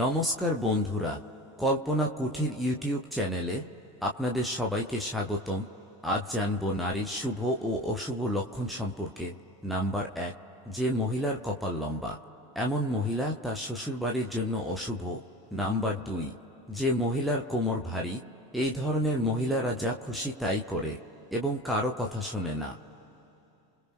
নমস্কার বন্ধুরা, কল্পনা কুঠির ইউটিউব চ্যানেলে আপনাদের সবাইকে স্বাগতম। আজ জানব নারীর শুভ ও অশুভ লক্ষণ সম্পর্কে। নাম্বার 1, যে মহিলার কপাল লম্বা, এমন মহিলা তার শ্বশুরবাড়ির জন্য অশুভ। নাম্বার 2, যে মহিলার কোমর ভারী, এই ধরনের মহিলারা যা খুশি তাই করে এবং কারো কথা শোনে না।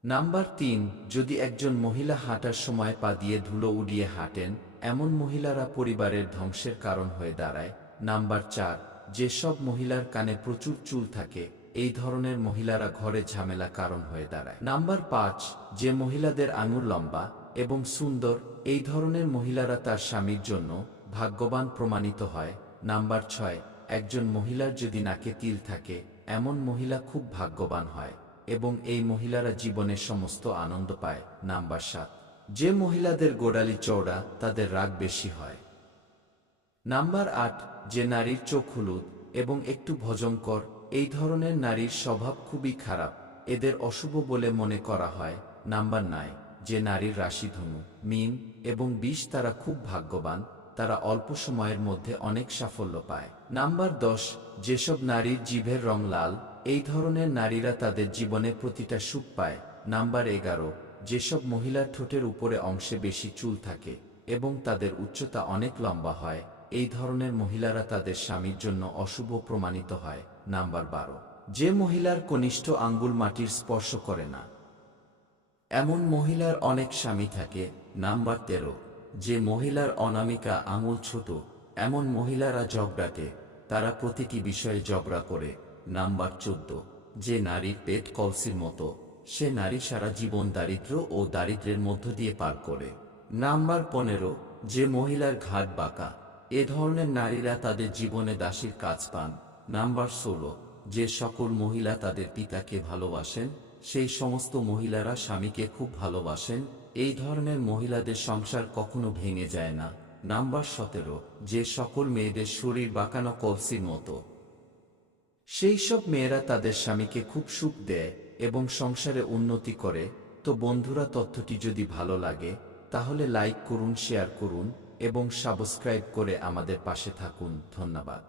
নাম্বার 3, যদি একজন মহিলা হাঁটার সময় পা দিয়ে ধুলো উড়িয়ে হাঁটেন, এমন মহিলারা পরিবারের ধ্বংসের কারণ হয়ে দাঁড়ায়। নাম্বার 4, যেসব মহিলার কানে প্রচুর চুল থাকে, এই ধরনের মহিলারা ঘরে ঝামেলা কারণ হয়ে দাঁড়ায়। নাম্বার 5, যে মহিলাদের আঙুল লম্বা এবং সুন্দর, এই ধরনের মহিলারা তার স্বামীর জন্য ভাগ্যবান প্রমাণিত হয়। নাম্বার 6, একজন মহিলার যদি নাকে তিল থাকে, এমন মহিলা খুব ভাগ্যবান হয় এবং এই মহিলারা জীবনের সমস্ত আনন্দ পায়। নাম্বার 7, যে মহিলাদের গোড়ালি চওড়া, তাদের রাগ বেশি হয়। নাম্বার 8, যে নারীর চোখ হলুদ এবং একটু ভয়ঙ্কর, এই ধরনের নারীর স্বভাব খুবই খারাপ, এদের অশুভ বলে মনে করা হয়। নাম্বার 9, যে নারীর রাশি ধনু, মীন এবং বিষ, তারা খুব ভাগ্যবান, তারা অল্প সময়ের মধ্যে অনেক সাফল্য পায়। নাম্বার 10, যেসব নারীর জিভের রং লাল, এই ধরনের নারীরা তাদের জীবনে প্রতিটা সুখ পায়। নাম্বার 11, যেসব মহিলার ঠোঁটের উপরে অংশে বেশি চুল থাকে এবং তাদের উচ্চতা অনেক লম্বা হয়, এই ধরনের মহিলারা তাদের স্বামীর জন্য অশুভ প্রমাণিত হয়। নাম্বার 12, যে মহিলার কনিষ্ঠ আঙ্গুল মাটির স্পর্শ করে না, এমন মহিলার অনেক স্বামী থাকে। নাম্বার 13, যে মহিলার অনামিকা আঙুল ছোট, এমন মহিলারা ঝগড়াটে, তারা প্রতিটি বিষয়ে ঝগড়া করে। নাম্বার 14, যে নারীর পেট কলসির মতো, সে নারী সারা জীবন দারিদ্র ও দারিদ্র্যের মধ্য দিয়ে পার করে। নাম্বার 15, যে মহিলার ঘাট বাঁকা, এ ধরনের নারীরা তাদের জীবনে দাসীর কাজ পান। নাম্বার 16, যে সকল মহিলা তাদের পিতাকে ভালোবাসেন, সেই সমস্ত মহিলারা স্বামীকে খুব ভালোবাসেন, এই ধরনের মহিলাদের সংসার কখনো ভেঙে যায় না। নাম্বার 17, যে সকল মেয়েদের শরীর বাঁকানো কলসির মতো, সেই সব মেয়েরা তাদের স্বামীকে খুব সুখ দেয় এবং সংসারে উন্নতি করে। তো বন্ধুরা, তথ্যটি যদি ভালো লাগে তাহলে লাইক করুন, শেয়ার করুন এবং সাবস্ক্রাইব করে আমাদের পাশে থাকুন। ধন্যবাদ।